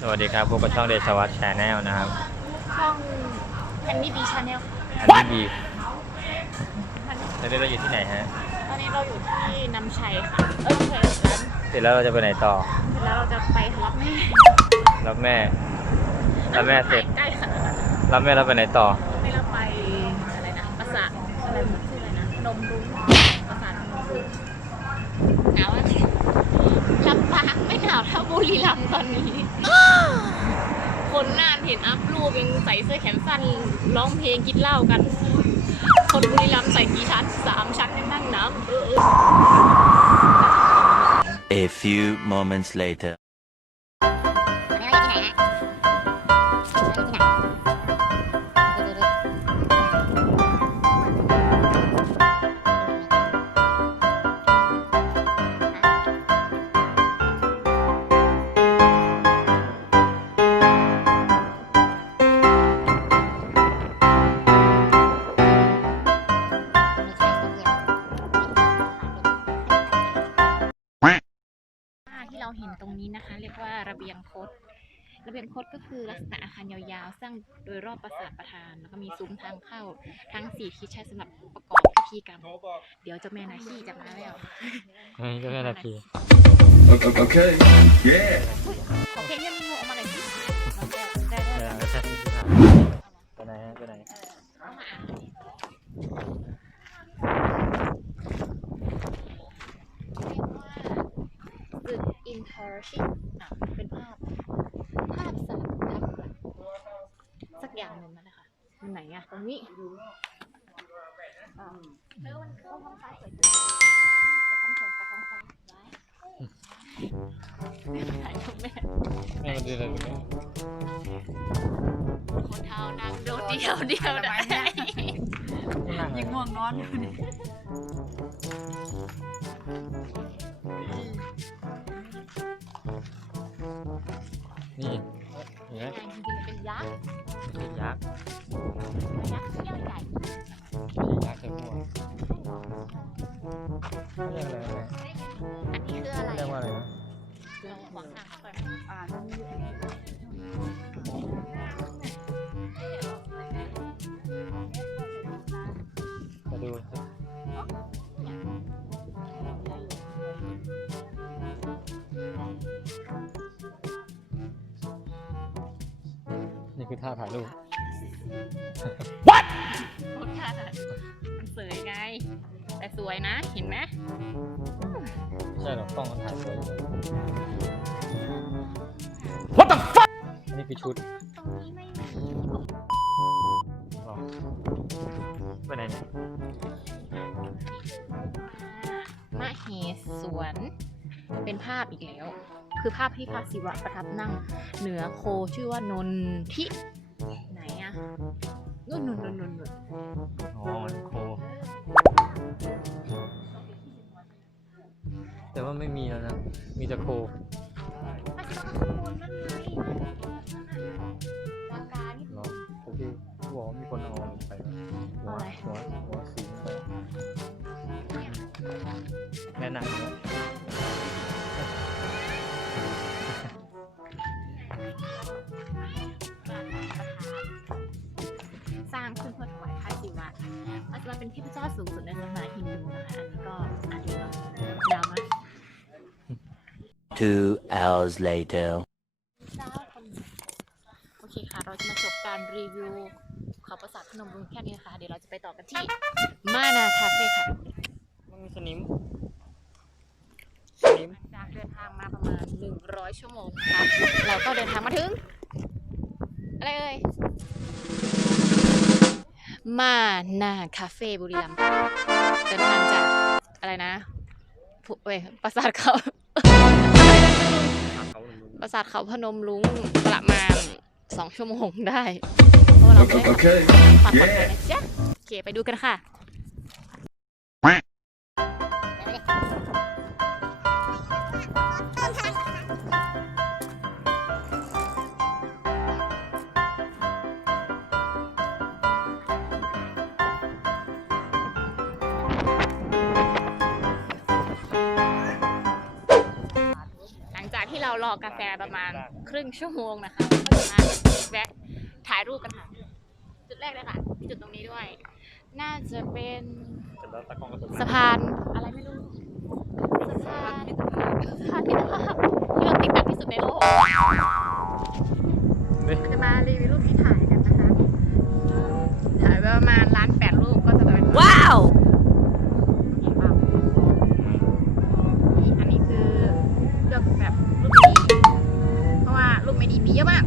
สวัสดีครับพบกับช่องเดชวัฒน์ชาแนลนะครับ ช่องแอนนี่บีชาแนลอันนี้บีตอนนี้เราอยู่ที่ไหนฮะ ตอนนี้เราอยู่ที่น้ำชัยค่ะ เออน้ำชัยร้านเสร็จแล้วเราจะไปไหนต่อ เสร็จแล้วเราจะไปรับแม่รับแม่รับแม่เสร็จใกล้ค่ะรับแม่แล้วไปไหนต่อไม่เราไปอะไรนะปราสาทอะไรมันชื่ออะไรนะ นมรุ้งปราสาทนมรุ้งหนาวอะลำปางไม่หนาวเท่าบุรีรัมย์ตอนนี้ คนน่านเห็นอัพรูปยังใส่เสื้อแขนสั้นร้องเพลงกินเหล้ากัน คนบุรีรัมย์ใส่กี่ชั้นสามชั้นยังนั่งน้ำเออเออ A few moments later. ที่เราเห็นตรงนี้นะคะ เรียกว่าระเบียงคด ระเบียงคดก็คือลักษณะอาคารยาวๆ สร้างโดยรอบปราสาทประธาน แล้วก็มีซุ้มทางเข้าทั้งสี่ทิศใช้สำหรับประกอบพิธีกรรม เดี๋ยวเจ้าแม่นาคีจะมาแล้วเฮ้ยก็แค่นาที Okay. Yeah. ขอเพลงยังมีงูออกมาหน่อยสิมันจะได้ได้เวลาไม่ใช่ที่ถามไปไหนฮะไปไหน เอามาอ่านเรียกว่า ตึก Intership อะเป็นภาพ ภาพสลักทับสักอย่างหนึ่งนะค่ะมันไหนอะตรงนี้อ่าเออมันเข้าท้องฟ้าสวยจังเลยไปทำสวนไปท้องฟ้าไว้ถ่ายกับแม่แม่ดูอะไรดูแม่คนเท้านางโดดเดียวเดียวได้ยังง่วงนอนอยู่นี่ ห็นไหมจริงๆเป็นยักษ์เป็นยักษ์ยักษ์เขี้ยวใหญ่เป็นยักษ์เต็มหัวเรียกอะไรนะอันนี้คืออะไรเรียกว่าอะไรนะเราขวางทางก่อนอ่ามาดูสิ นี่คือท่าถ่ายรูปโคตรค่ะมันสวยไง แต่สวยนะ เห็นไหมไม่ใช่หรอกกล้องมันถ่ายสวยอยู่ What the fuck อันนี้คือชุดตรงนี้ไม่มีหรอไปไหนเนี่ยมะเหสวน เป็นภาพอีกแล้ว คือภาพที่พระศิวะประทับนั่ง เหนือโคชื่อว่านนทิไหนอะนู่นนู่นนู่นนู่นนู่นอ๋อมันโค แต่ว่าไม่มีแล้วนะ มีแต่โค พระศิวะข้างบนนั่นไงปากกานี่ เหรอโอเคบอกว่ามีคนเอาไปหัวอะไรหัวหัวสูงไปแม่นางเนี่ย ขึ้นเพื่อถวายพระศิวะพระศิวะเป็นเทพเจ้าสูงสุดในศาสนาฮินดูนะคะอันนี้ก็อันนี้เนาะยาวมาก Two hours later. โอเคค่ะ เราจะมาจบการรีวิวเขาปราสาทพนมรุ้งแค่นี้นะคะเดี๋ยวเราจะไปต่อกันที่มานาคาเฟ่ค่ะมันมีสนิมสนิมหลังจากเดินทางมาประมาณ 100 ชั่วโมงค่ะเราก็เดินทางมาถึง อะไรเอ่ย มานาคาเฟ่บุรีรัมย์เดินทางจากอะไรนะผู้เว้ยปราสาทเขาเขาหรือปราสาทเขาพนมรุ้งประมาณ2ชั่วโมงได้ เพราะว่าเราไม่ได้ Okay. ฝากคนไทยนะจ๊ะโอเคไปดูกันค่ะ รารอกาแฟประมาณครึ่งชั่วโมงนะคะก็จะมาแวะถ่ายรูปกันค่ะ จุดแรกเลยค่ะจุดตรงนี้ด้วย น่าจะเป็นเสร็จแล้วตะกล้องก็สุดสะพานอะไรไม่รู้สะพานสะพานมิตรภาพที่เราติดกันที่สุดในโลกเราจะมารีวิวรูปที่ถ่ายกันนะคะ ถ่ายไปประมาณล้านแปดรูปก็จะเป็นว้าวีมีเยอะมาก